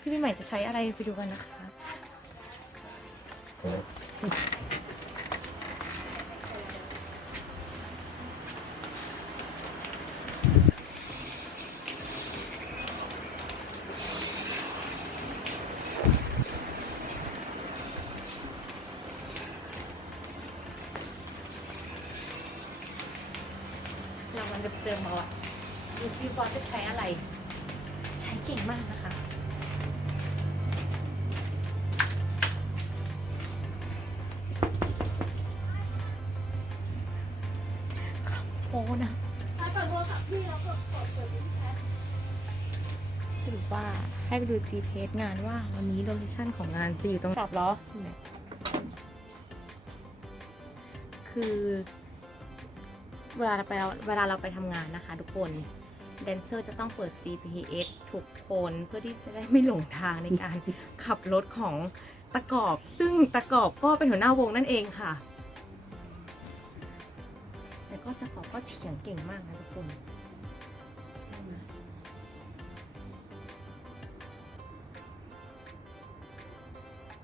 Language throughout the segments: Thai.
พี่ปีใหม่จะใช้อะไรไปดูกันนะคะ เรามันจะเจอมาอะดูซิบอสจะใช้อะไร ใช้เก่งมากนะคะ นะถ้าเปิดโทรศัพท์พี่แล้วก็กดเปิดที่แชทสรุปว่าให้ไปดู G t e s งานว่าวันนี้โลเคชั่นของงานจะอยู่ตรงสับล้อคือเวลาเราไปเวลาเราไปทำงานนะคะทุกคนแดนเซอร์จะต้องเปิด GPS ทุกคนเพื่อที่จะได้ไม่หลงทางในการขับรถของตะกอบ ซึ่งตะกอบก็เป็นหัวหน้าวงนั่นเองค่ะ แล้วก็ตะกอบก็เถียงเก่งมากนะทุกคน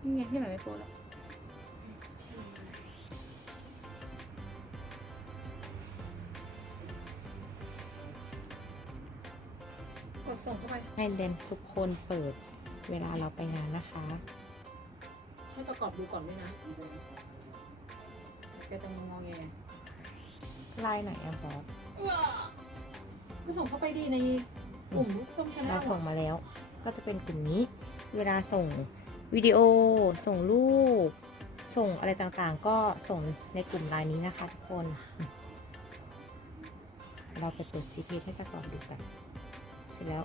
นี่ไงที่ไหนไม่โพสแล้วกดส่งเข้าไปให้เดนทุกคนเปิดเวลาเราไปงานนะคะ ให้ประกอบดูก่อนด้วยนะแกจะงงแง ไลน์ไหนอะบอสก็ส่งเข้าไปดีในกลุ่มลูกส้มชาแนเราลส่งมาแล้ว ก็จะเป็นกลุ่มนี้ เวลาส่งวิดีโอ ส่งรูป ส่งอะไรต่างๆ ก็ส่งในกลุ่มไลน์นี้นะคะทุกคน เราไปเปิด GPS ให้ประกอบดูกัน เสร็จแล้ว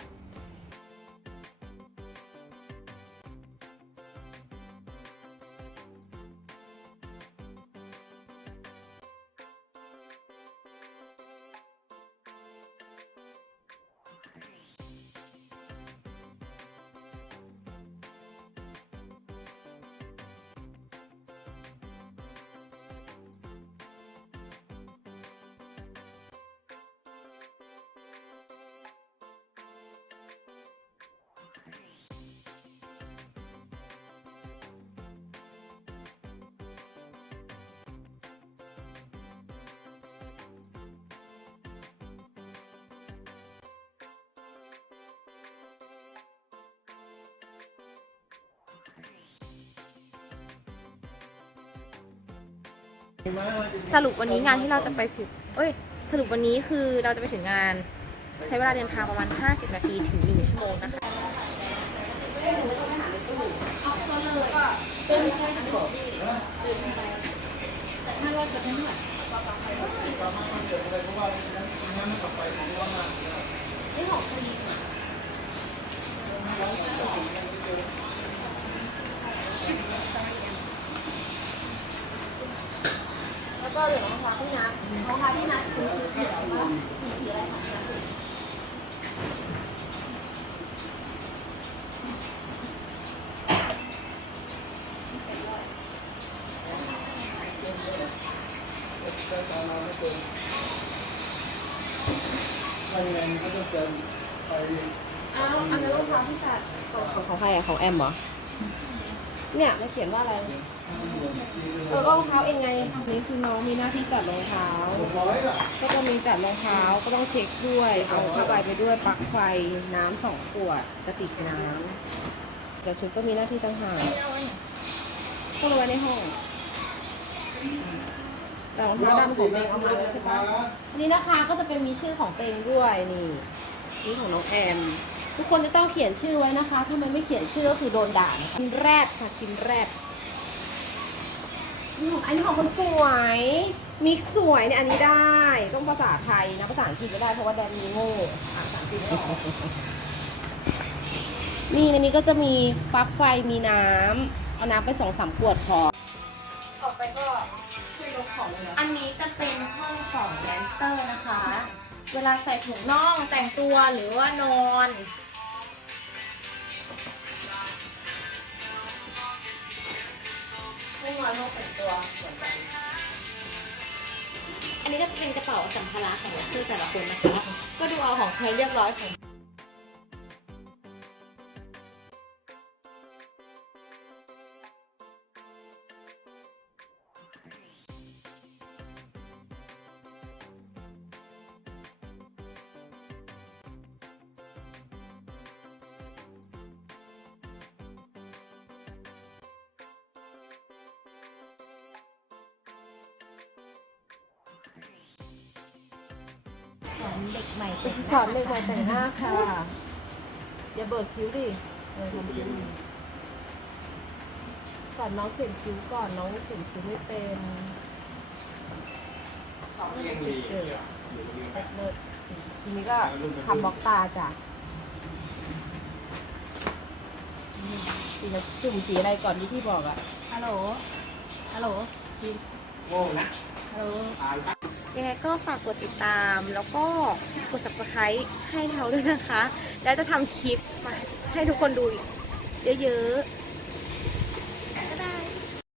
สรุปวันนี้งานที่เราจะไปถึงเอ้ย สรุปวันนี้คือเราจะไปถึงงาน ใช้เวลาเดินทางประมาณ 50 นาทีถึง 1 ชั่วโมงนะคะ ก็เหลือรองเท้าพี่นัทรองเท้าพี่นัทคือสีเขียวว่าสีสีอะไรของพี่นัทถ้ายังไงมันก็ต้องเดินไปอ้าวอันนั้นรองเท้าที่สัตว์ของของใครอะของแอมเหรอ เนี่ยมันเขียนว่าอะไร เออก็รองเท้าเองไงนี่คือน้องมีหน้าที่จัดรองเท้าร้อยอะก็จะมีจัดรองเท้าก็ต้องเช็คด้วย เอาผ้าใบไปด้วยปลั๊กไฟน้ำสองขวดกระติกน้ำแต่ชุดก็มีหน้าที่ต่างหากก็เอาไว้ในห้องแต่รองเท้าดำของเตงเอามาแล้วใช่ปะนี่นะคะก็จะเป็นมีชื่อของเตงด้วยนี่นี่ของน้องแอม ทุกคนจะต้องเขียนชื่อไว้นะคะ ถ้ามันไม่เขียนชื่อก็คือโดนด่านะคะกินแรดค่ะกินแรดอันนี้ของคนสวย มิกสวยเนี่ยอันนี้ได้ ต้องภาษาไทยนะภาษาอังกฤษไม่ได้เพราะว่าแดนมีโง่อ่านภาษาอังกฤษไม่ออกนี่ในนี้ก็จะมีปลั๊กไฟมีน้ำเอาน้ำไปสองสามขวดพอออกไปก็ช่วยยกของเลยเหรออันนี้จะเป็นห้องของแดนเซอร์นะคะ เวลาใส่ถุงน่องแต่งตัวหรือว่านอน ไม่มาโลกแต่งตัวเหมือนกันอันนี้ก็จะเป็นกระเป๋าสัมภาระของแดนเชอร์แต่ละคนนะคะ ก็ดูเอาของใครเรียบร้อยของ เด็กใหม่แต่งหาสอนเด็กใหม่แต่งหน้าค่ะ อย่าเบิกคิ้วดิเออทำคิ้วดิสอนน้องเขียนคิ้วก่อนน้องเขียนคิ้วไม่เป็นเจอเลิศทีนี้ก็ทำบล็อกตาจ้ะสีละจุ่มสีอะไรก่อนที่พี่บอกอะฮัลโหล ฮัลโหล โง่นะฮัลโหลตา ยังไงก็ฝากกดติดตาม แล้วก็กด subscribe ให้เราด้วยนะคะ แล้วจะทำคลิปมาให้ทุกคนดูเยอะๆ